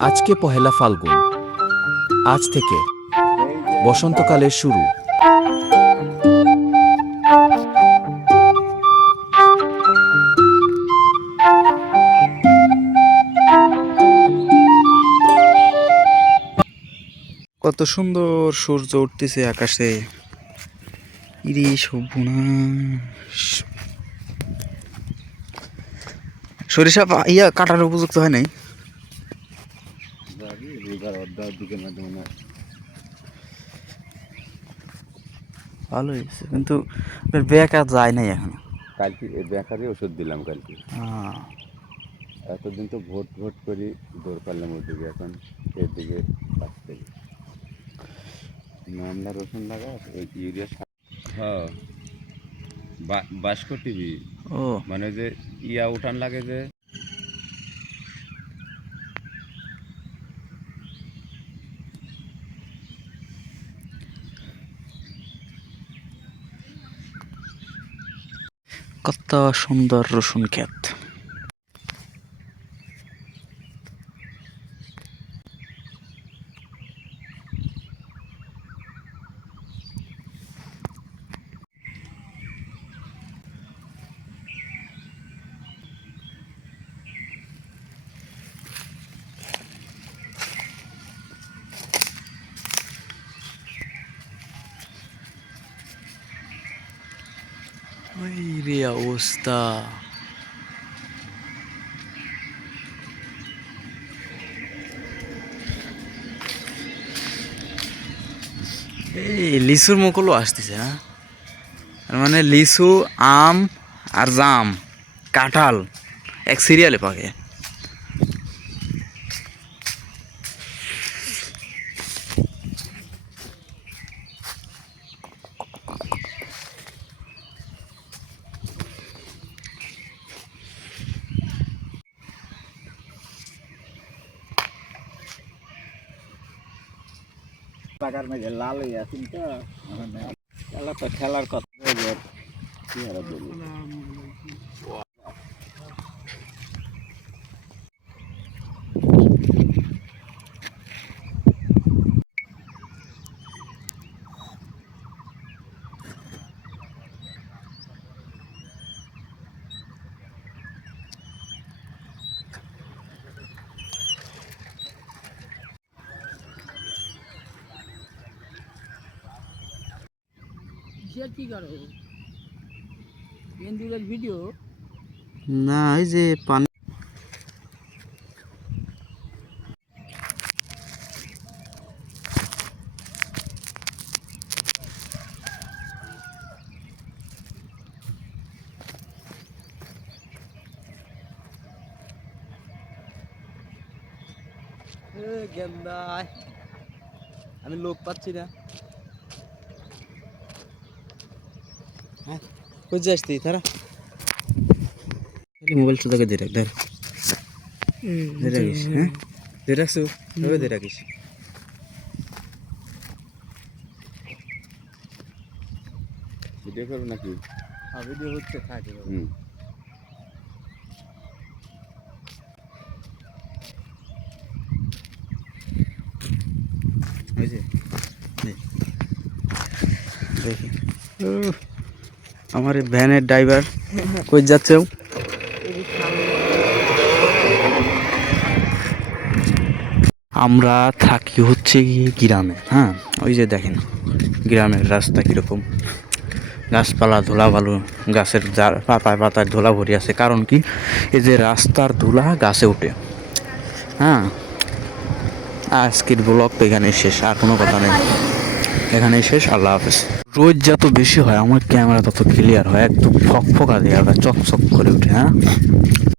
আজকে পহেলা ফাল্গুন। আজ থেকে বসন্তকালের শুরু। কত সুন্দর সূর্য উঠতেছে আকাশে। সরিষা ইয়া কাটার উপযুক্ত হয় নাই। ভালো হয়েছে কিন্তু আর যায় নাই এখন। কালকে এই বেকারে ওষুধ দিলাম কালকে। এতদিন তো ভোট ভোট করি দৌড় পারলাম ওদিকে এখন এর দিকে আসতে মামলা রসুন লাগা ওই ইউরিয়া সার হ্যাঁ। বা- বাস্কো টিভি। ও। মানে যে ইয়া উঠান লাগে যে কত সুন্দর রসুন ক্ষেত। রে অবস্থা? এই লিচুর মুকুলও আসতেছে না? মানে লিচু, আম আর জাম, কাঁঠাল, এক সিরিয়ালে পাকে। টাকার মেঝে লাল হয়ে আছেন তো তো খেলার কথা বলব কি করো? এন্দুরের ভিডিও না এই যে পানি গেন্দাই আমি লোক পাচ্ছি না। হ্যাঁ কই যাস তারা। মোবাইল চোদাকে দিয়ে রাখ ধর। দিয়ে রাখিস হ্যাঁ? দিয়ে রাখছো? তবে দিয়ে রাখিস। ভিডিও করব নাকি? ভিডিও হচ্ছে থাকে হুম। ওই দেখি। ও, আমার ভ্যানের ড্রাইভার কই যাচ্ছে? আমরা থাকি হচ্ছে গ্রামে হ্যাঁ? ওই যে দেখেন, গ্রামের রাস্তা কীরকম। গাছপালা ধুলা ভালো, গাছের পাতায় পাতায় ধুলা ভরি আছে। কারণ কি? এই যে রাস্তার ধুলা গাছে ওঠে হ্যাঁ? আজকের ব্লগ তো এখানে শেষ, আর কোনো কথা নেই। এখানেই শেষ, আল্লাহ হাফেজ। রোজ যত বেশি হয়, আমার ক্যামেরা তত ক্লিয়ার হয়, একদম ফক ফকা দেওয়া চকচক করে ওঠে হ্যাঁ?